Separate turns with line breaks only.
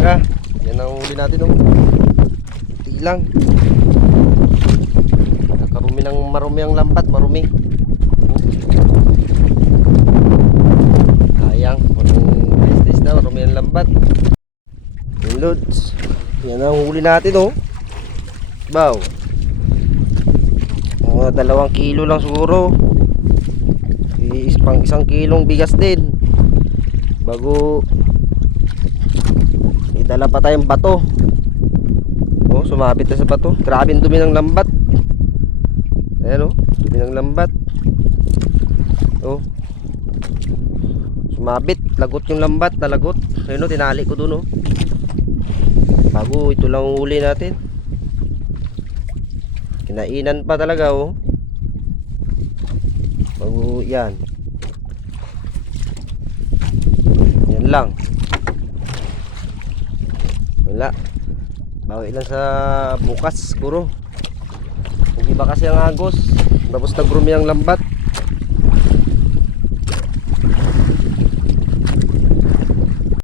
umaga. Yan ang huli natin oh. Kunti lang. Nakarumi ng marumi ang lambat, marumi. Sayang, walang taste na, marumi ang lambat. Loads. Yan ang huli natin oh. Baw. Mga dalawang kilo lang siguro. Is pang isang kilong bigas din. Bago Idala pa tayong bato. Oh, sumabit na sa bato. Grabe dumi ng lambat. Ayan oh, dumi ng lambat. Oh. Sumabit, lagot yung lambat, nalagot. Ayun oh, tinali ko dun oh. Bago ito lang ang huli natin. Kinainan pa talaga oh. Bago yan. Yan lang. Wala. Bawi lang sa bukas siguro. Hindi ba kasi ang agos? Tapos nagrumi ang lambat.